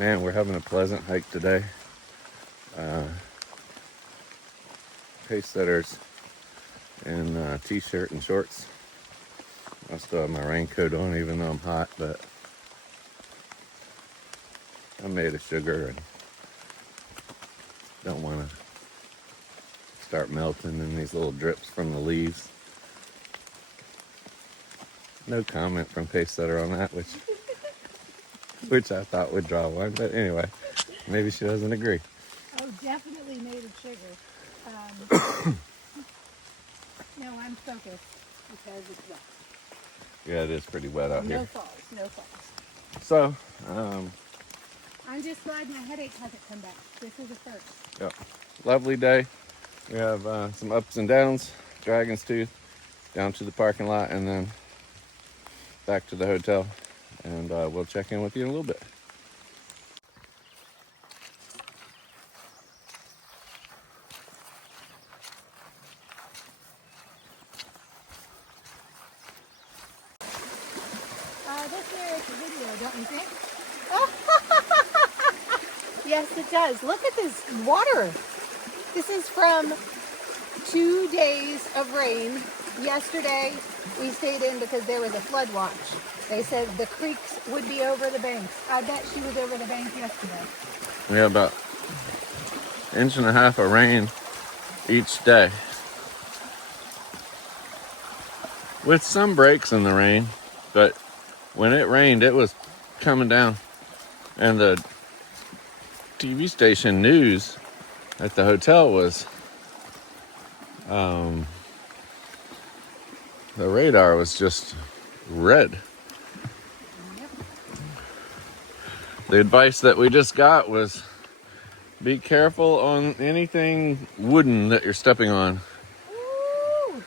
Man, we're having a pleasant hike today. Pacesetters in t-shirt and shorts. I still have my raincoat on even though I'm hot, but I'm made of sugar and don't want to start melting in these little drips from the leaves. No comment from Pacesetter on that, which I thought would draw one, but anyway, maybe she doesn't agree. Oh, definitely made of sugar. No, I'm focused because it's wet. Yeah, it is pretty wet out here. No falls. So, I'm just glad my headache hasn't come back. This is a first. yep. Lovely day. We have some ups and downs. Dragon's Tooth down to the parking lot and then back to the hotel. And we'll check in with you in a little bit. This merits a video, don't you think? Yes, it does. Look at this water. This is from 2 days of rain. Yesterday, we stayed in because there was a flood watch. They said the creeks would be over the banks. I bet she was over the bank yesterday. We have about 1.5 inches of rain each day. With some breaks in the rain, but when it rained, it was coming down. And the TV station news at the hotel was, the radar was just red. Yep. The advice that we just got was be careful on anything wooden that you're stepping on. Ooh,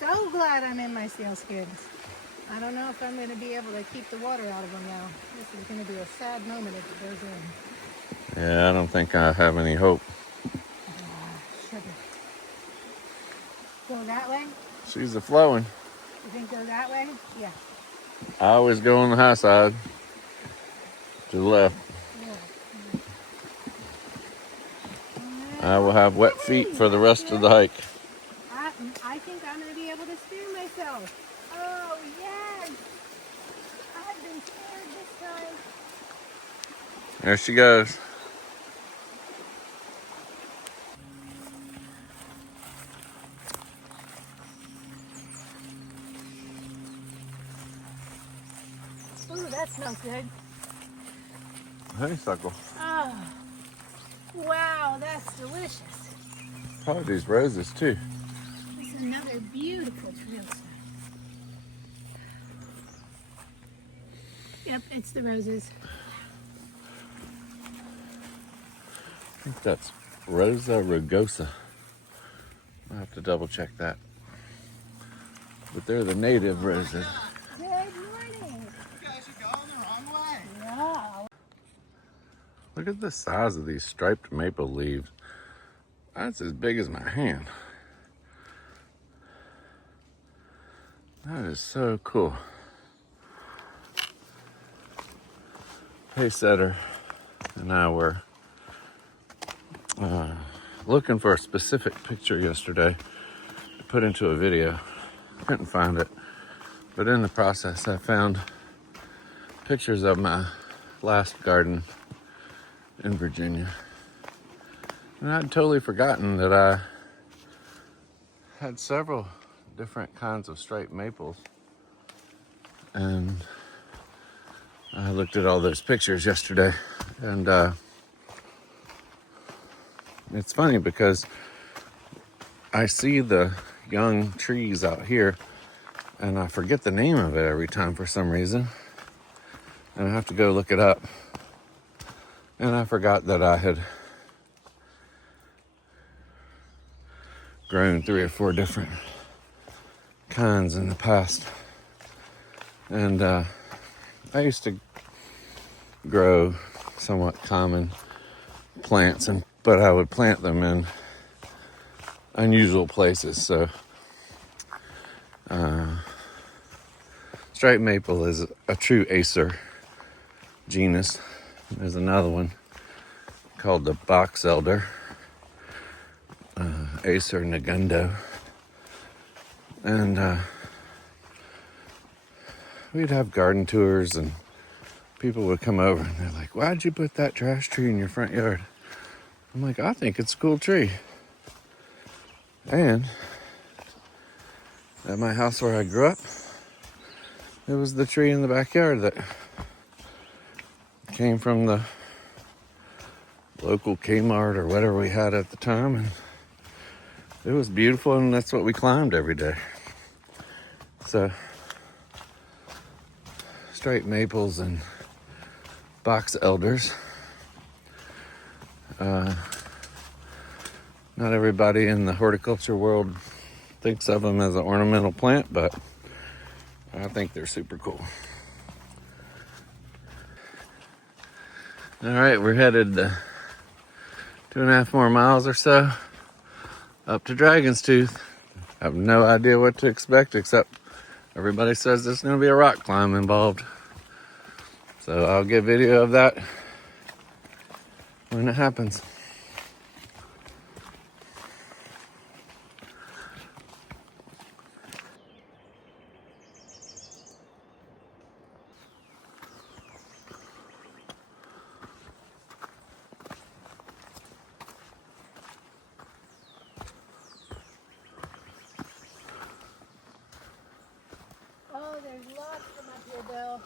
so glad I'm in my sealskins. I don't know if I'm going to be able to keep the water out of them now. This is going to be a sad moment if it goes in. Yeah, I don't think I have any hope. Sugar. Go that way? She's a-flowing. You think go that way? Yeah. I always go on the high side. To the left. I will have wet feet for the rest of the hike. I think I'm going to be able to steer myself. Oh, yes. I've been scared this time. There she goes. Ooh, that smells good. Honeysuckle. Oh, wow, that's delicious. Probably these roses too. This is another beautiful trail site. Yep, it's the roses. I think that's Rosa rugosa. I'll have to double check that. But they're the native roses. Good morning. You guys are going the wrong way. Wow. Look at the size of these striped maple leaves. That's as big as my hand. That is so cool. Pacesetter and I were looking for a specific picture yesterday to put into a video. Couldn't find it. But in the process, I found pictures of my last garden in Virginia. And I'd totally forgotten that I had several different kinds of striped maples. And I looked at all those pictures yesterday. And it's funny because I see the young trees out here and I forget the name of it every time for some reason. And I have to go look it up. And I forgot that I had grown 3 or 4 different kinds in the past. And I used to grow somewhat common plants, but I would plant them in unusual places. So striped maple is a true Acer genus. There's another one called the box elder, Acer negundo. And we'd have garden tours and people would come over and they're like, why'd you put that trash tree in your front yard? I'm like, I think it's a cool tree. And at my house where I grew up, it was the tree in the backyard that came from the local Kmart or whatever we had at the time. And it was beautiful, and that's what we climbed every day. So, straight maples and box elders. Not everybody in the horticulture world thinks of them as an ornamental plant, but I think they're super cool. All right, we're headed 2.5 more miles or so up to Dragon's Tooth. I have no idea what to expect, except everybody says there's going to be a rock climb involved. So I'll get video of that when it happens. Oh, there's lots of them up here, Bill.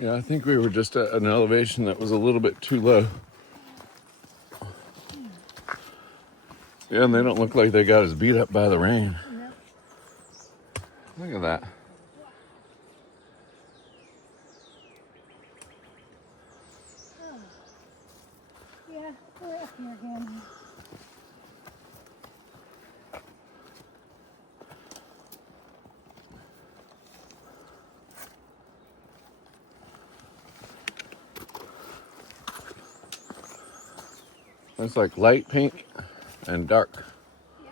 Yeah, I think we were just at an elevation that was a little bit too low. Yeah, and they don't look like they got as beat up by the rain. No. Look at that. Oh. Yeah, we're up here again. It's like light pink and dark. Yeah.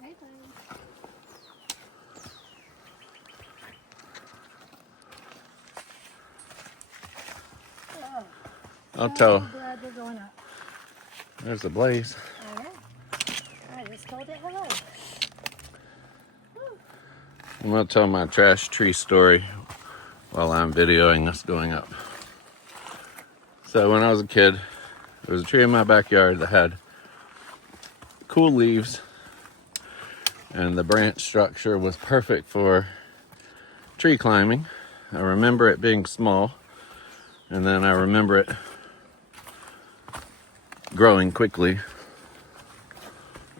Hey, buddy. Oh, I'll tell. I'm glad we're going up. There's the blaze. All right. I just told it hello. I'm going to tell my trash tree story while I'm videoing us going up. So when I was a kid, there was a tree in my backyard that had cool leaves, and the branch structure was perfect for tree climbing. I remember it being small, and then I remember it growing quickly,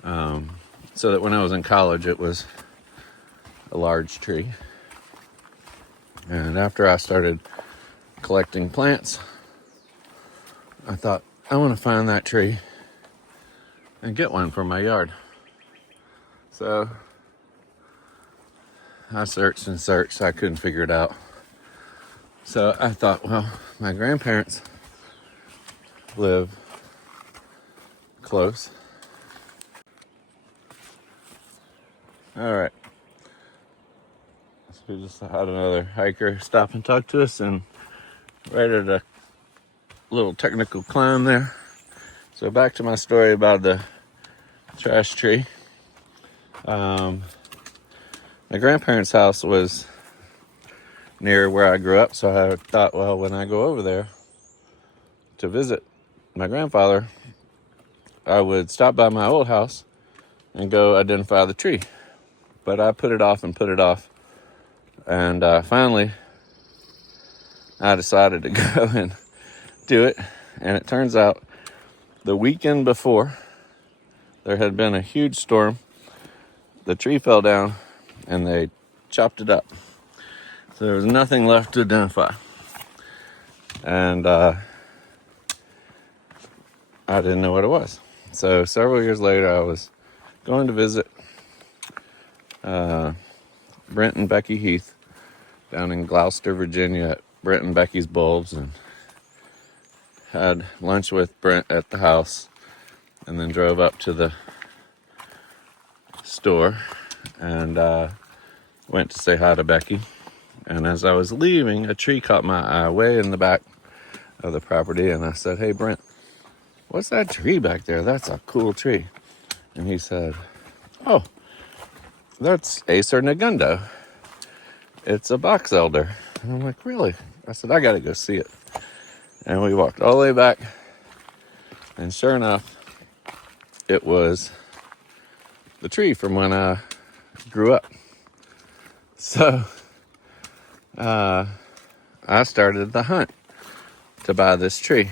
so that when I was in college it was a large tree. And after I started collecting plants, I thought, I want to find that tree and get one for my yard. So I searched and searched. I couldn't figure it out. So I thought, well, my grandparents live close. All right. So we just had another hiker stop and talk to us, and right at a little technical climb there. So back to my story about the trash tree. My grandparents' house was near where I grew up, so I thought, well, when I go over there to visit my grandfather, I would stop by my old house and go identify the tree. But I put it off and put it off. And finally, I decided to go and do it. And it turns out the weekend before, there had been a huge storm. The tree fell down and they chopped it up. So there was nothing left to identify. And I didn't know what it was. So several years later, I was going to visit Brent and Becky Heath down in Gloucester, Virginia at Brent and Becky's Bulbs, and had lunch with Brent at the house, and then drove up to the store and went to say hi to Becky. And as I was leaving, a tree caught my eye way in the back of the property. And I said, "Hey, Brent, what's that tree back there? That's a cool tree." And he said, "Oh, that's Acer negundo. It's a box elder." And I'm like, "Really?" I said, "I got to go see it." And we walked all the way back. And sure enough, it was the tree from when I grew up. So I started the hunt to buy this tree.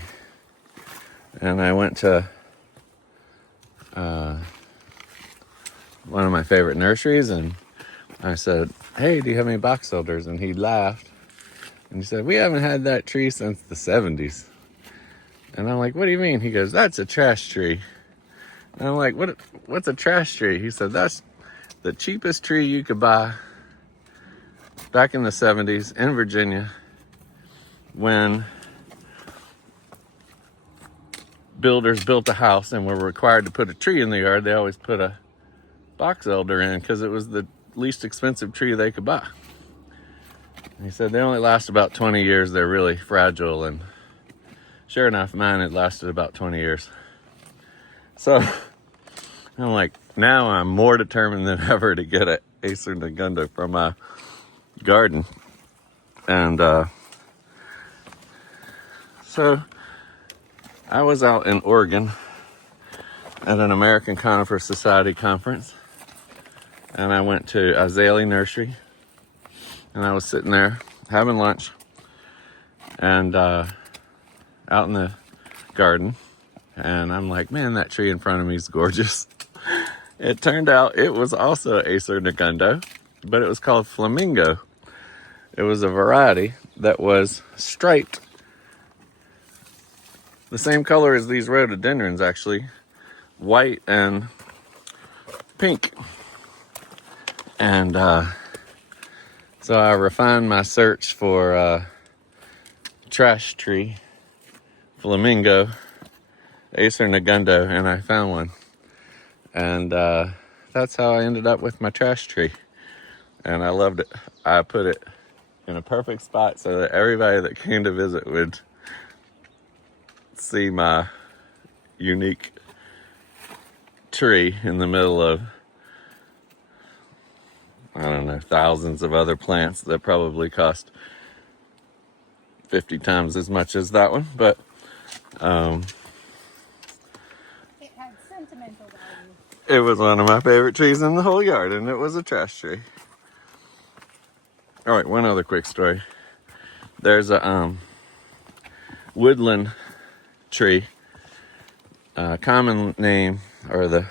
And I went to one of my favorite nurseries and I said, "Hey, do you have any box elders?" And he laughed and he said, "We haven't had that tree since the 70s. And I'm like, "What do you mean?" He goes, "That's a trash tree." And I'm like, "What's a trash tree?" He said, "That's the cheapest tree you could buy back in the 70s in Virginia when builders built a house and were required to put a tree in the yard. They always put a box elder in because it was the least expensive tree they could buy." And he said they only last about 20 years. They're really fragile. And sure enough, mine had lasted about 20 years. So I'm like, now I'm more determined than ever to get an Acer negundo from my garden. And so I was out in Oregon at an American Conifer Society conference. And I went to Azalea Nursery. And I was sitting there having lunch. And out in the garden. And I'm like, "Man, that tree in front of me is gorgeous." It turned out it was also Acer negundo, but it was called Flamingo. It was a variety that was striped, the same color as these rhododendrons, actually, white and pink. And so I refined my search for trash tree, Flamingo, Acer negundo, and I found one. And that's how I ended up with my trash tree. And I loved it. I put it in a perfect spot so that everybody that came to visit would see my unique tree in the middle of, I don't know, thousands of other plants that probably cost 50 times as much as that one. But It had sentimental value. it was one of my favorite trees in the whole yard, and it was a trash tree. All right, one other quick story. There's a woodland tree. Common name, or the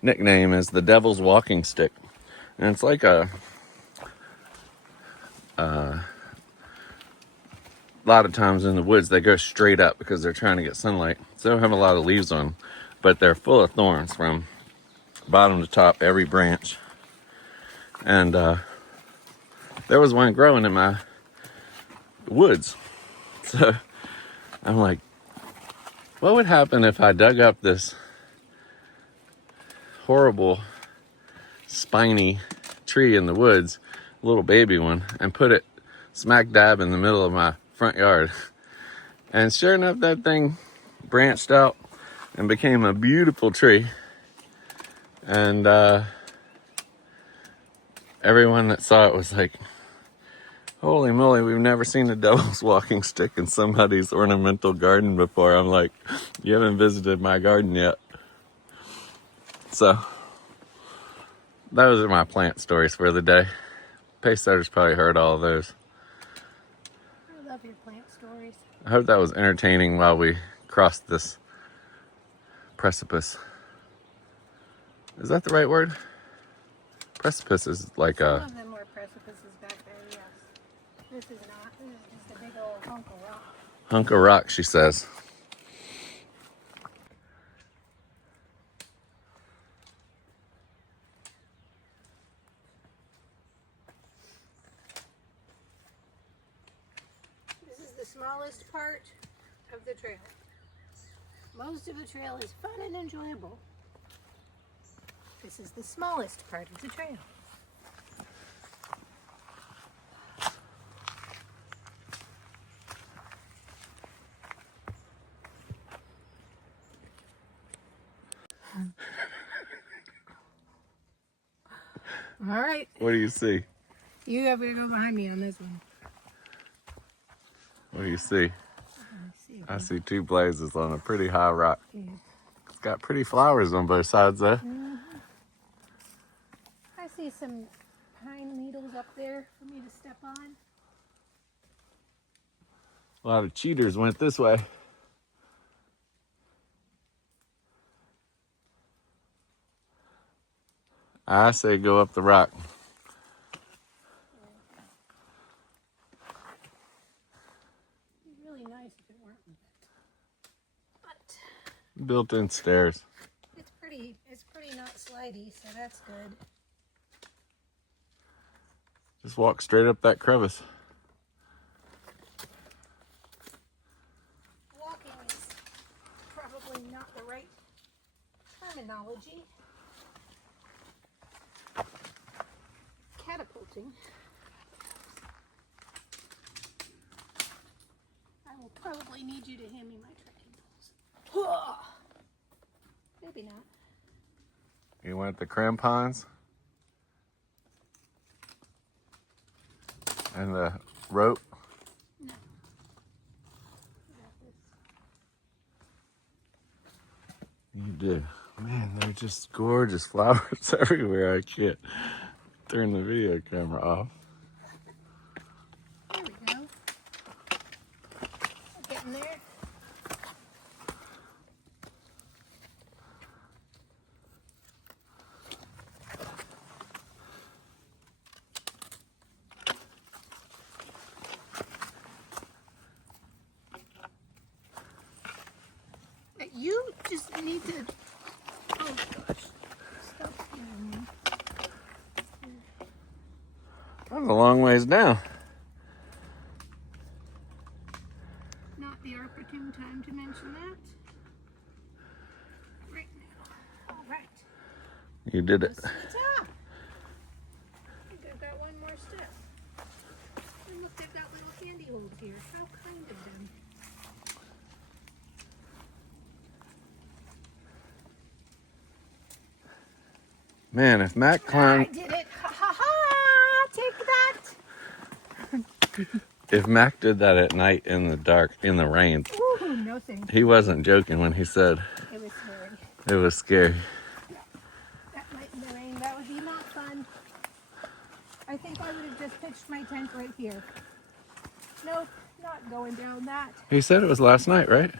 nickname, is the devil's walking stick. And it's like a lot of times in the woods, they go straight up because they're trying to get sunlight. So they don't have a lot of leaves on them, but they're full of thorns from bottom to top, every branch. And there was one growing in my woods. So I'm like, what would happen if I dug up this horrible spiny tree in the woods, little baby one, and put it smack dab in the middle of my front yard? And sure enough, that thing branched out and became a beautiful tree. And everyone that saw it was like, "Holy moly, we've never seen a devil's walking stick in somebody's ornamental garden before." I'm like, "You haven't visited my garden yet." So those are my plant stories for the day. Pacesetter's probably heard all of those. I love your plant stories. I hope that was entertaining while we crossed this precipice. Is that the right word? Precipice is like Some a of them were precipices back there, yes. This is not. This is just a big old hunk of rock. hunk of rock, she says. This is the smallest part of the trail. Most of the trail is fun and enjoyable. This is the smallest part of the trail. All right. What do you see? You have to go behind me on this one. What do you see? See. I see two blazes on a pretty high rock. Yeah. It's got pretty flowers on both sides though. I see some pine needles up there for me to step on. A lot of cheaters went this way. I say go up the rock. It'd be really nice if it weren't with it. But Built-in stairs. it's pretty not slidey, so that's good. Just walk straight up that crevice. Walking is probably not the right terminology. Catapulting. I will probably need you to hand me my trekking poles. Maybe not. You want the crampons? And the rope? No. You do. Man, they're just gorgeous flowers everywhere. I can't turn the video camera off. There we go. We're getting there. You just need to. Oh gosh. Stop scaring me. That was a long ways down. Not the opportune time to mention that. Right now. All right. You did it. Let's see the top. I think I've got one more step. And look, they've got little candy holes here. How kind of them. Man, if Mac I climbed, did it. Ha ha ha. Take that. if Mac did that at night in the dark, in the rain, Ooh, no thanks. he wasn't joking when he said It was scary. it was scary. That night in the rain, that would be not fun. I think I would have just pitched my tent right here. Nope, not going down that. He said it was last night, right?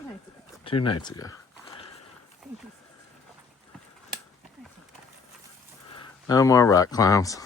2 nights ago. 2 nights ago. Thank you. No more rock climbs.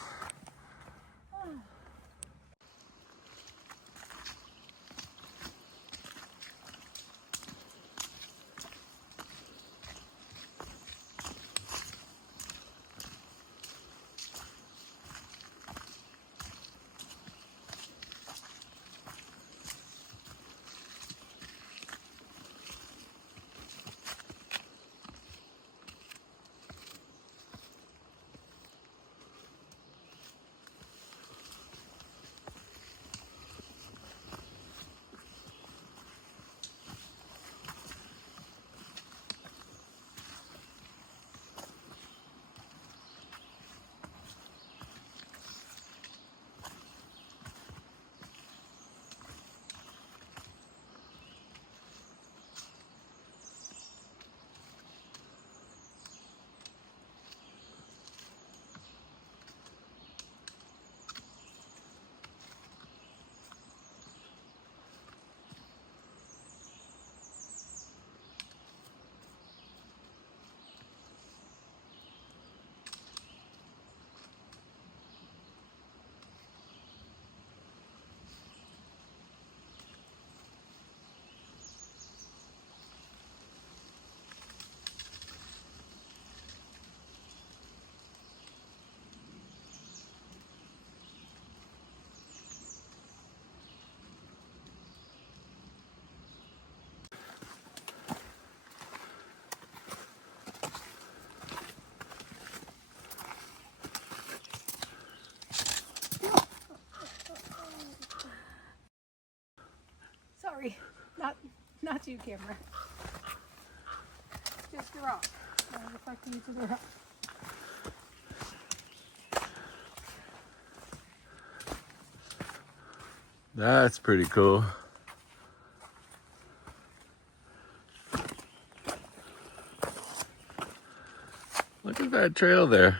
camera. Just a rock. I'll reflect you to the rock. That's pretty cool. Look at that trail there.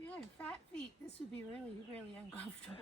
If you had fat feet, this would be really, really uncomfortable.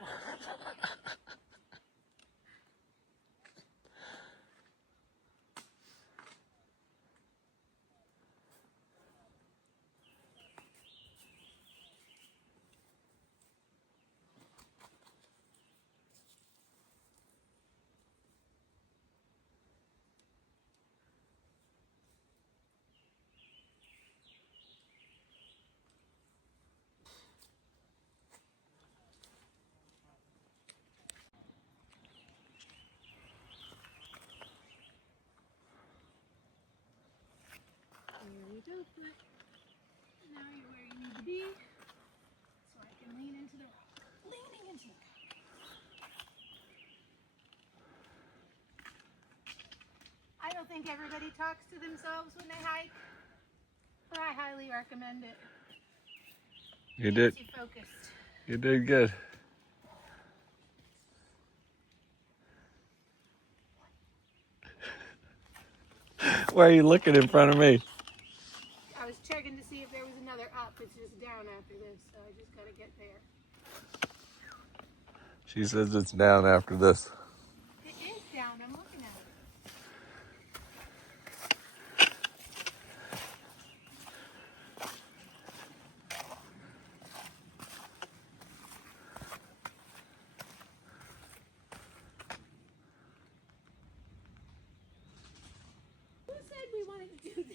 There you go, foot. Now you're where you need to be, so I can lean into the rock. Leaning into the rock. I don't think everybody talks to themselves when they hike, but I highly recommend it. You did. Keeps you focused. You did good. Why are you looking in front of me? I was checking to see if there was another up. It's just down after this, so I just gotta get there. She says it's down after this. It is down. I'm looking at it. Who said we wanted to do this?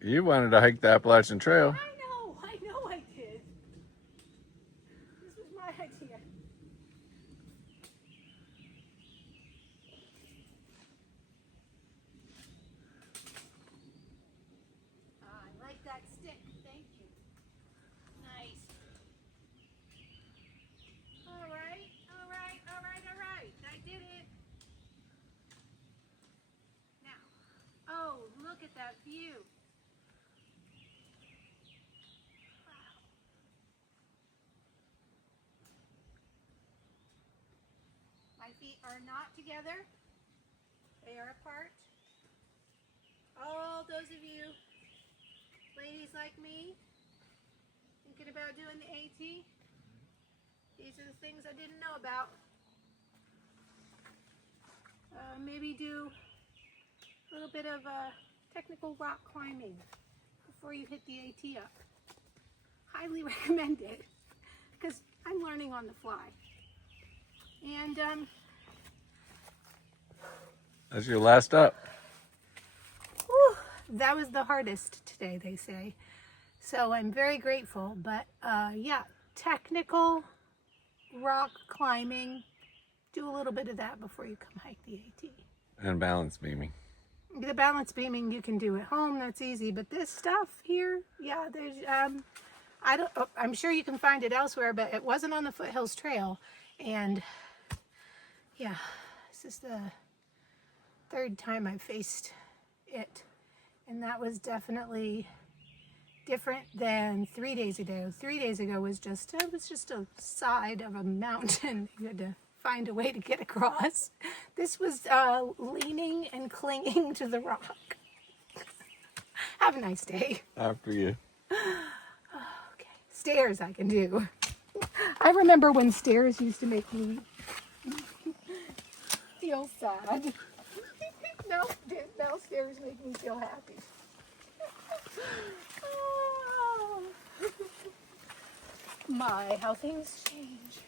You wanted to hike the Appalachian Trail. I know I did. This was my idea. I like that stick. Thank you. Nice. All right. I did it. Now, oh, look at that view. My feet are not together. They are apart. All those of you ladies like me thinking about doing the AT, these are the things I didn't know about. Maybe do a little bit of technical rock climbing before you hit the AT up. Highly recommend it because I'm learning on the fly. And That's your last up. whew, that was the hardest today, they say. So I'm very grateful. But yeah, technical rock climbing. Do a little bit of that before you come hike the AT. And balance beaming. The balance beaming you can do at home. That's easy. But this stuff here, yeah, there's I'm sure you can find it elsewhere, but it wasn't on the Foothills Trail. And yeah, this is the third time I faced it, and that was definitely different than 3 days ago. 3 days ago was just a side of a mountain. You had to find a way to get across. This was leaning and clinging to the rock. Have a nice day. After you. Okay, stairs I can do. I remember when stairs used to make me feel sad. Now stairs make me feel happy. Oh. My, how things change.